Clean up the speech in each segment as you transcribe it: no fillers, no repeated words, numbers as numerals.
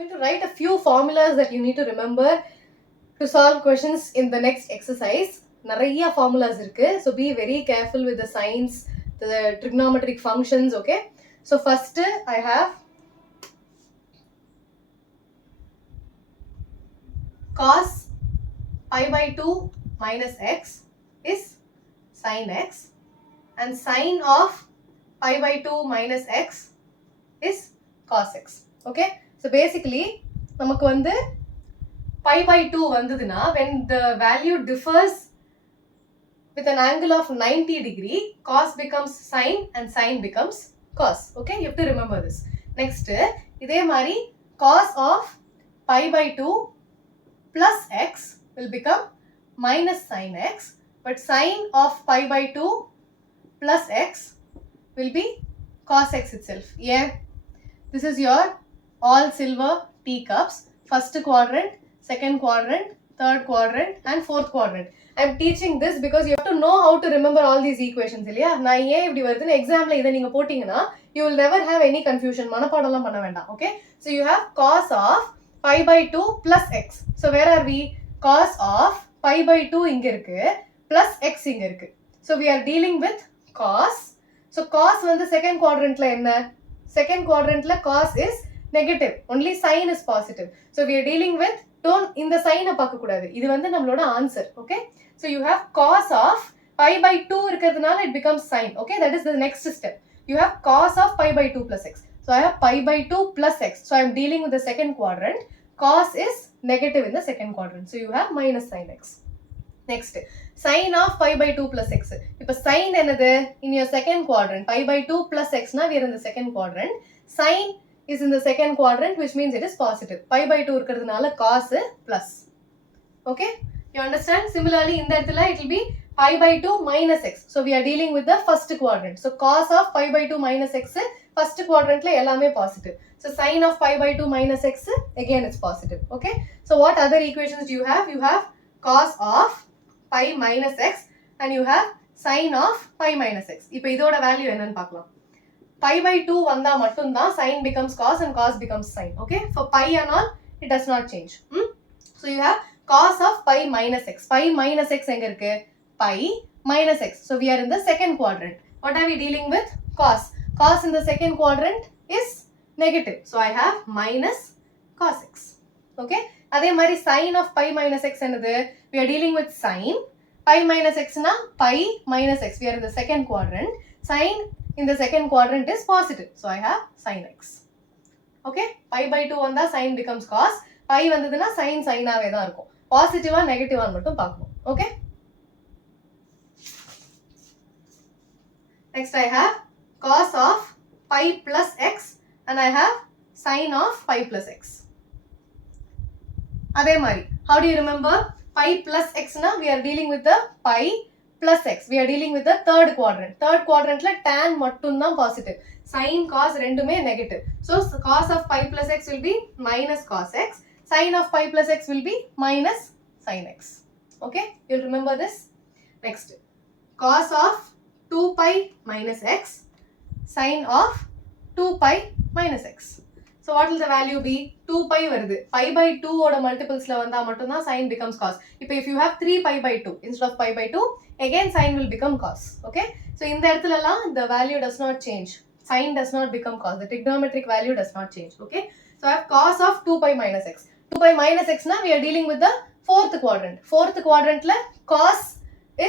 going to write a few formulas that you need to remember to solve questions in the next exercise. நிறைய formulas இருக்கு. So be very careful with the signs, the trigonometric functions, okay? So first I have cos pi by 2 minus x is sin x, and sin of pi by 2 minus x is cos x. Okay, so basically நமக்கு வந்து pi by 2 வந்ததுனா when the value differs with an angle of 90 degree, cos becomes sin and sin becomes cos. Okay, you have to remember this. Next, இதே மாதிரி cos of pi by 2 plus x will become minus sin x, but sin of pi by 2 plus x will be cos x itself. Yeah, this is your all silver teacups, first quadrant, second quadrant, third quadrant and fourth quadrant. I am teaching this because you have to know how to remember all these equations. இல்லையா, நான் ஏன் இப்படி வருதுன்னு எக்ஸாம்ல இதை நீங்க போட்டீங்கன்னா you will never have any confusion. மனப்பாடம்லாம் பண்ண வேண்டாம். Okay, so you have cos of pi by 2 plus x. So where are we? Cos of pi by 2 இங்க இருக்கு, plus x இங்க இருக்கு. So we are dealing with cos. So cos வந்து second quadrantல என்ன? Second quadrantல cos is negative, only sin is positive. So we are dealing with, don't இந்த sign பார்க்க கூடாது, இது வந்து நம்மளோட answer. Okay, so you have cos of pi by 2 இருக்கிறதுனால it becomes sin. Okay, that is the next step. You have cos of pi by 2 plus x. So I have pi by 2 plus x. So I am dealing with the second quadrant. Cos is negative in the second quadrant. So you have minus sin x. Next, sin of pi by 2 plus x. இப்போ sin என்னது? In your second quadrant, pi by 2 plus x na we are in the second quadrant. Sin is in the second quadrant, which means it is positive. Pi by 2 இருக்கிறதுனால cos plus. Okay, you understand? Similarly, in that it will be pi by 2 minus x. So we are dealing with the first quadrant. So cos of pi by 2 minus x, first quadrant la ellame positive. So sin of pi by 2 minus x, again it's positive. Okay, so what other equations do you have? You have cos of pi minus x and you have sin of pi minus x. இப்போ இதோட value என்னன்னு பார்க்கலாம். Pi by 2 வந்தா மட்டும் தான் sin becomes cos and cos becomes sin. Okay, for pi and all it does not change. So you have cos of pi minus x. Pi minus x எங்க இருக்கு? Pi minus x. So we are in the second quadrant. What are we dealing with? Cos. Cos in the second quadrant is negative. So I have minus cos x. Okay, அதே மாதிரி sin of pi minus x என்னது? We are dealing with sin. Pi minus x na pi minus x. We are in the second quadrant. Sin in the second quadrant is positive. So I have sin x. Okay, pi by 2 வந்தா sin becomes cos. Pi வந்ததுனா sin ஆவே தான் இருக்கும். பாசிட்டிவா நெகட்டிவா மட்டும் பார்க்கணும். Okay, next I have cos of pi plus x and I have sin of pi plus x. அதே மாதிரி, how do you remember? Pi plus x na we are dealing with the pi plus x. We are dealing with the third quadrant. Third quadrant la tan மட்டும் தான் positive. Sin cos ரெண்டுமே negative. So cos of pi plus x will be minus cos x. Sin of pi plus x will be minus sin x. Okay, you'll remember this. Next, cos of 2 pi minus x, sin of 2 pi minus x. So what will the value be? 2 pi வருது. Pi by 2 ஓட multiplesல வந்தா மட்டும் தான் sin becomes cos. இப்போ if you have 3 pi by 2 instead of pi by 2, again sin will become cos. Okay, so இந்த இடத்துலலாம் the value does not change. Sin does not become cos. The trigonometric value does not change. Okay, so I have cos of 2 pi minus x. 2 pi minus x na we are dealing with the fourth quadrant. Fourth quadrant la cos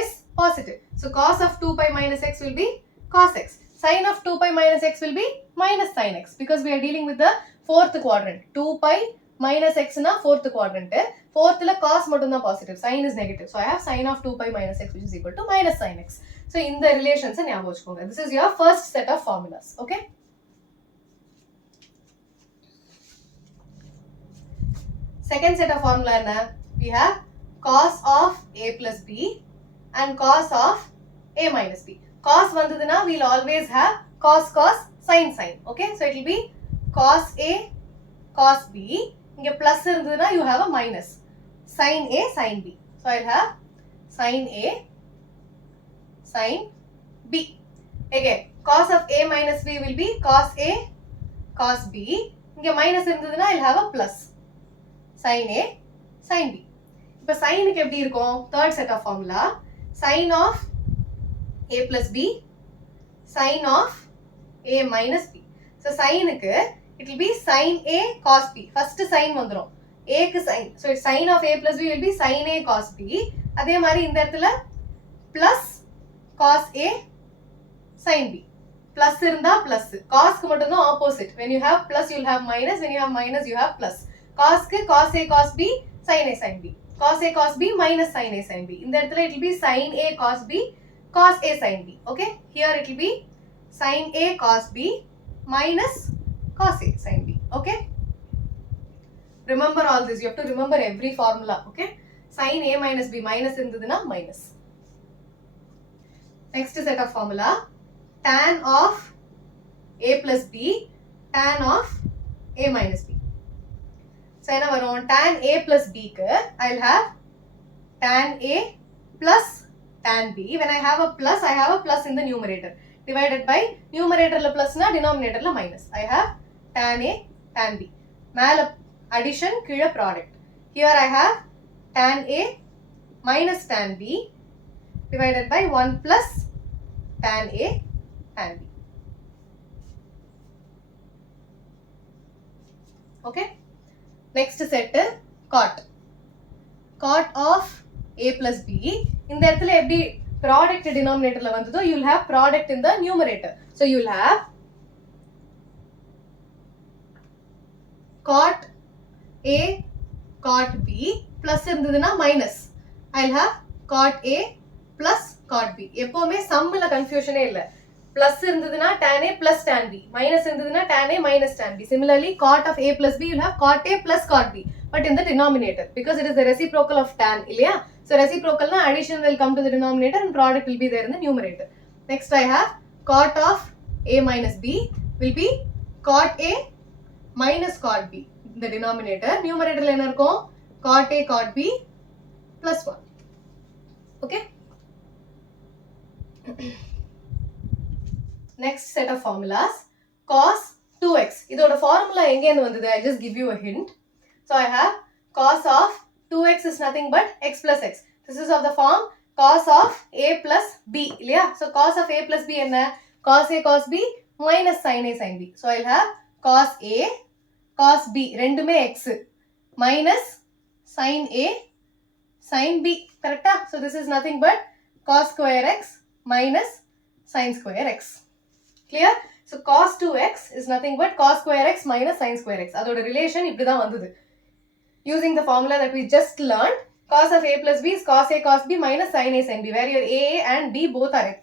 is positive. So cos of 2 pi minus x will be cos x. Sin of 2 pi minus x will be minus sin x because we are dealing with the fourth quadrant. 2 pi minus x na fourth quadrant. Fourth la cos மட்டும் தான் positive, sin is negative. So I have sin of 2 pi minus x which is equal to minus sin x. So இந்த relations ஞாபகம் வச்சுக்கோங்க. This is your first set of formulas. Okay, second set of formula என்ன? We have cos of a plus b and cos of a minus b. Cos வந்ததுனா we'll always have cos cos sin sin. Okay, so it will be cos a cos b. இங்க plus இருந்ததுனா you have a minus sin a sin b. So I'll have sin a sin b. Again, cos of a minus b will be cos a cos b இங்க minus இருந்ததுன்னா I'll have a plus. Sin A, sin B. இப்போ சைனுக்கு எப்படி இருக்கும்? Third set of formula. Sin of A plus B, sin of A minus B. So சைனுக்கு it will be sin A cos B. First sin வந்துரும். A க்கு sin. So sin of A plus B will be sin A cos B. அதே மாதிரி இந்த இடத்துல plus cos A sin B. Plus இருந்தா plus. Cos க்கு மட்டும் தான் opposite. When you have plus you will have minus. When you have minus you have plus. Cos க்கு cos A cos B, sin A sin B. Cos A cos B minus sin A sin B. இந்த இடத்துல it will be sin A cos B, cos A sin B. Okay? Here it will be sin A cos B minus cos A sin B. Okay? Remember all this. You have to remember every formula. Okay? Sin A minus B minus இருந்ததுன்னா minus. Next set of formula. Tan of A plus B, tan of A minus B. So என்ன வரும்? Tan A plus B க்கு I'll have tan A plus tan B. When I have a plus in the numerator. Divided by numeratorல plusனா denominatorல minus. I have tan A, tan B. மேல addition, கீழ product. Here I have tan A minus tan B divided by 1 plus tan A, tan B. Okay? Next set cot. Cot of A plus B. இந்த இடத்துல எப்படி product denominatorல வந்ததோ you will have product in the numerator. So you will have cot A cot B plus இருந்ததுன்னா minus. I'll have cot A plus cot B. எப்பவுமே sumல confusionே இல்ல. Plus இருந்ததுன்னா tan A plus tan B. Minus இருந்ததுன்னா tan A minus tan B. Similarly, cot of A plus B, you'll have cot A plus cot B. But in the denominator. Because it is the reciprocal of tan. இல்லையா? So reciprocal na addition will come to the denominator and product will be there in the numerator. Next I have cot of A minus B will be cot A minus cot B. In the denominator. Numerator என்ன இருக்கும்? Cot A cot B plus 1. Okay? Next set of formulas. Cos 2x. இதோட formula எங்கேந்து வந்தது? I'll just give you a hint. So I have cos of 2x is nothing but x plus x. This is of the form cos of a plus b. இல்லையா? So cos of a plus b என்ன? Cos a cos b minus sin a sin b. So I'll have cos a cos b ரெண்டுமே x minus sin a sin b. Correcta? So this is nothing but cos square x minus sin square x. Clear? So cos 2x is nothing but cos square x minus sin square x. அதோட relation இப்படிதான் வந்தது. Using the formula that we just learned, cos of a plus b is cos a cos b minus sin a sin b, where your a and b both are x.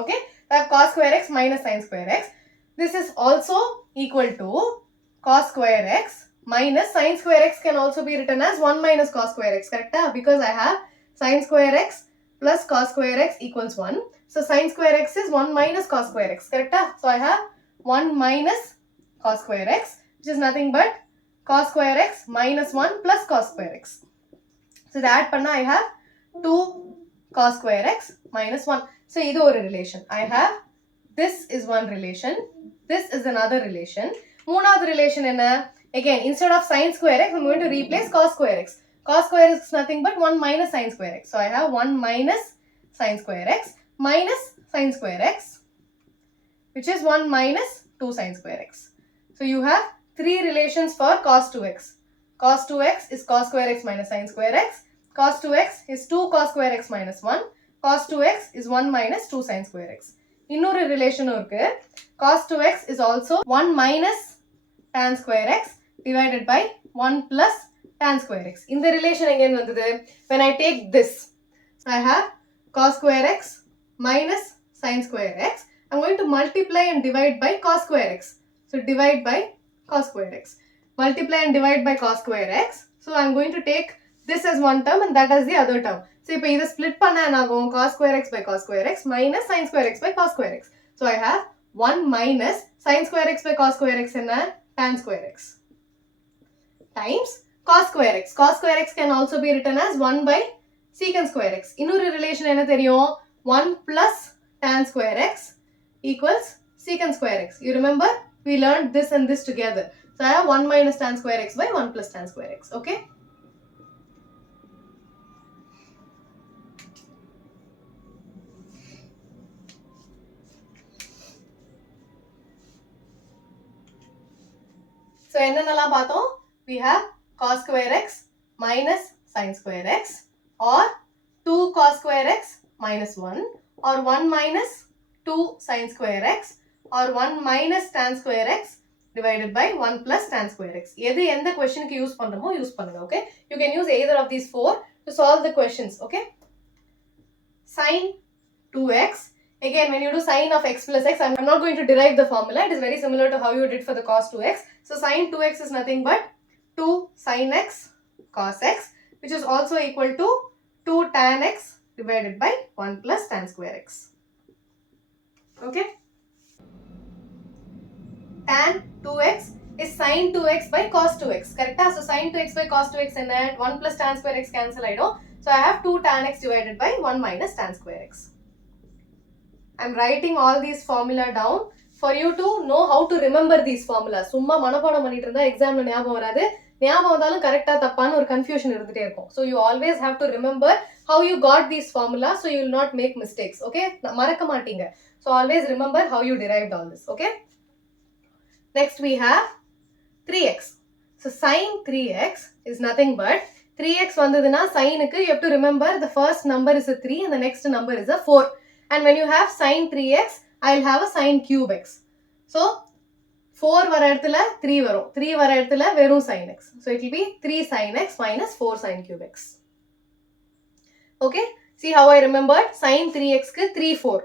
Okay? So I have cos square x minus sin square x. This is also equal to cos square x minus sin square x can also be written as 1 minus cos square x. Correct? Because I have sin square x plus cos square x equals 1. So sin square x is 1 minus cos square x. Correct? So I have 1 minus cos square x, which is nothing but cos square x minus 1 plus cos square x. So that panna I have 2 cos square x minus 1. So idu oru relation. I have this is one relation. This is another relation. Moonavathu relation enna? Again, instead of sin square x, I'm going to replace cos square x. Cos square x is nothing but 1 minus sin square x. So I have 1 minus sin square x minus sin square x, which is 1 minus 2 sin square x. So you have three relations for cos 2x. Cos 2x is cos square x minus sin square x. Cos 2x is 2 cos square x minus 1. Cos 2x is 1 minus 2 sin square x. இன்னொரு relation இருக்கு. Cos 2x is also 1 minus tan square x divided by 1 plus tan square x. இந்த relation எங்கேந்து வந்தது? When I take this, I have cos square x minus sin square x. I'm going to multiply and divide by cos square x. So divide by cos square x. Multiply and divide by cos square x. So I'm going to take this as one term and that as the other term. So இப்போ இதை split பண்ணா என்ன ஆகும்? Cos square x by cos square x minus sin square x by cos square x. So I have 1 minus sin square x by cos square x என்ன? Tan square x times cos square x. Cos square x can also be written as 1 by secant square x. இன்னொரு relation என்ன தெரியும்? 1 plus tan square x equals secant square x. You remember? We learned this and this together. So I have 1 minus tan square x by 1 plus tan square x. Okay. So என்னென்னலாம் பார்த்தோம்? We have cos square x minus sin square x, or 2 cos square x minus 1, or 1 minus 2 sin square x, or 1 minus tan square x divided by 1 plus tan square x. எது எந்த questionக்கு use பண்றோமோ use பண்ணுங்க. Okay. You can use either of these four to solve the questions. Okay. Sin 2x. Again, when you do sin of x plus x, I'm not going to derive the formula. It is very similar to how you did for the cos 2x. So sin 2x is nothing but 2 sin x cos x, which is also equal to 2 tan x divided by 1 plus tan square x. Okay. Tan 2x is sin 2x by cos 2x. Correct? So sin 2x by cos 2x and then 1 plus tan square x cancel. So I have 2 tan x divided by 1 minus tan square x. I'm writing all these formula down for you to know how to remember these formulas. சும்மா மனப்பாடம் பண்ணிட்டு இருந்தா எக்ஸாம்ல ஞாபகம் வராது. ஞாபகம் வந்தாலும் கரெக்டா தப்பான ஒரு கன்ஃபியூஷன் இருந்துட்டே இருக்கும். So you always have to remember how you got these formulas so you will not make mistakes. Okay? மறக்க மாட்டீங்க. So always remember how you derived all this. Okay? Next we have 3x. So sin 3x is nothing but 3x வந்ததுன்னா சைனுக்கு you have to remember the first number is a 3 and the next number is a 4. And when you have sin 3x, I'll have a sin cube x. So 4 வர இடத்துல 3 வரும். 3 வர இடத்துல வெறும் sin x. So it will be 3 sin x minus 4 sin cube x. Okay? See how I remembered? Sin 3x க்கு 3, 4.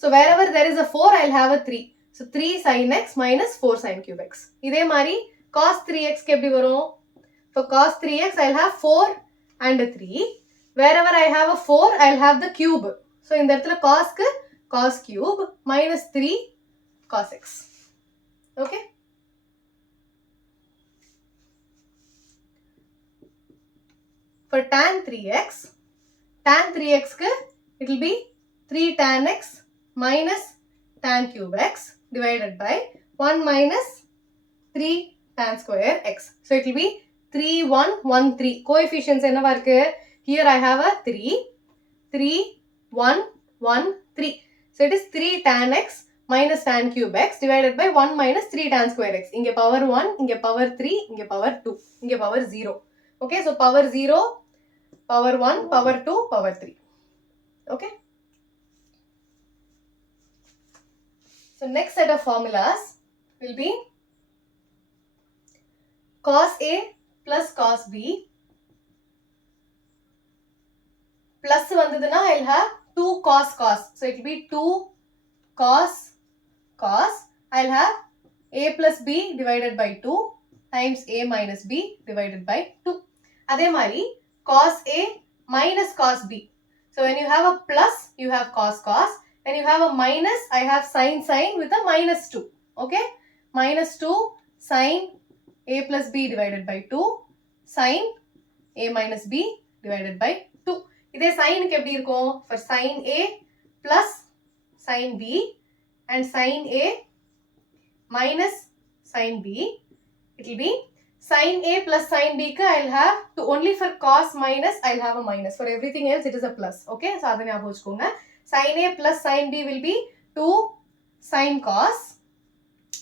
So wherever there is a 4, I'll have a 3. So 3 sin x minus 4 sin cube x. இதே மாதிரி cos 3x க்கு எப்படி வரும்? For cos 3x, I'll have 4 and a 3. Wherever I have a 4, I'll have the cube. So இந்த இடத்துல cos க்கு cos cube minus 3 cos x. Okay. For tan 3x க்கு it will be 3 tan x minus tan cube x divided by 1 minus 3 tan square x. So it will be 3, 1, 1, 3. Coefficients என்னவா இருக்கு? Here I have a 3, 3, 1, 1, 3. So it is 3 tan x minus tan cube x divided by 1 minus 3 tan square x. இங்க power 1, இங்க power 3, இங்க power 2, இங்க power 0. Okay, so power 0, power 1, power 2, power 3. Okay. So next set of formulas will be cos A plus cos B plus vandaduna I'll have 2 cos cos. So it will be 2 cos cos. I'll have A plus B divided by 2 times A minus B divided by 2. அதே மாதிரி cos A minus cos B. So when you have a plus, you have cos cos. When you have a minus, I have sin sin with a minus 2. Okay? Minus 2 sin A plus B divided by 2 sin A minus B divided by 2. இதே sin க்கு எப்படி இருக்கும்? For sin A plus sin B and sin A minus sin B, it will be sin A plus sin B க்கு I'll have to only for cos minus I'll have a minus. For everything else it is a plus. Okay? So அதை ஞாபகம் வச்சுக்கோங்க. Sin A plus sin B will be 2 sin cos.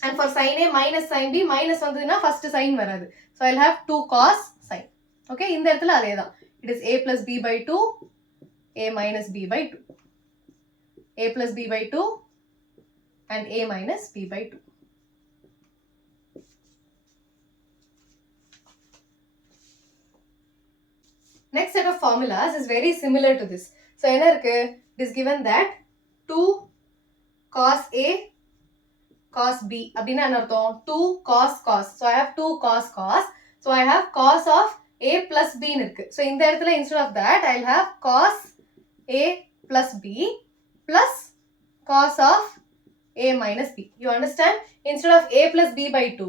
And for sin A minus sin B, minus வந்ததுன்னா first sin வராது. So I'll have 2 cos sin. Okay? இந்த இடத்துல அதேதான். It is A plus B by 2, A minus B by 2. A plus B by 2 and A minus B by 2. Next set of formulas is very similar to this. So என்ன இருக்கு? It is given that 2 cos A cos B. அப்படின்னா என்ன அர்த்தம்? 2 cos cos. So I have 2 cos cos. So I have cos of A plus B இருக்கு. So இந்த இடத்துல instead of that I'll have cos A plus B plus cos of A minus B. You understand? Instead of A plus B by 2,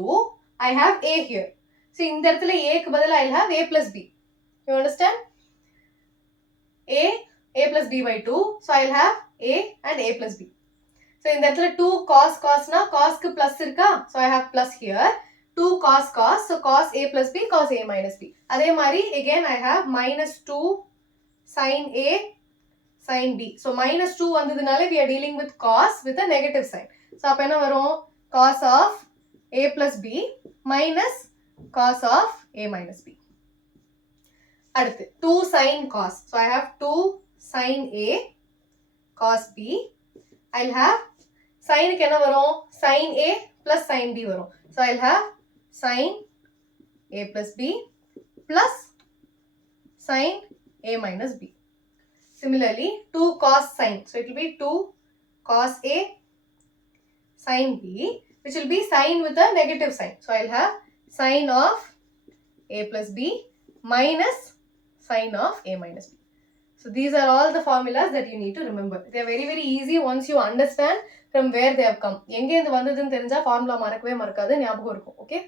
I have A here. So இந்த இடத்துல A க்கு பதிலா I'll have A plus B. You understand? A plus B by 2. So I'll have A and A plus B. So இந்த இடத்துல 2 cos cos na cos க்கு plus இருக்கா? So I have plus here. 2 cos cos, so cos a plus b, cos a minus b. அதே மாதிரி again I have minus 2 sin a sin b. So minus 2 வந்ததுனால we are dealing with cos with a negative sign. So அப்ப என்ன வரும்? Cos of a plus b minus cos of a minus b. அடுத்து 2 sin cos. So I have 2 sin a cos b. I'll have sin க்கு என்ன வரும்? Sin a plus sin b வரும். So I'll have sin a plus b plus sin a minus b. Similarly, 2 cos sin. So it will be 2 cos a sin b, which will be sin with a negative sign. So I'll have sin of a plus b minus sin of a minus b. So these are all the formulas that you need to remember. They are very very easy once you understand from where they have come. எங்க இருந்து வந்ததுன்னு தெரிஞ்சா formula மறக்கவே மறக்காது, ஞாபகம் இருக்கும். Okay?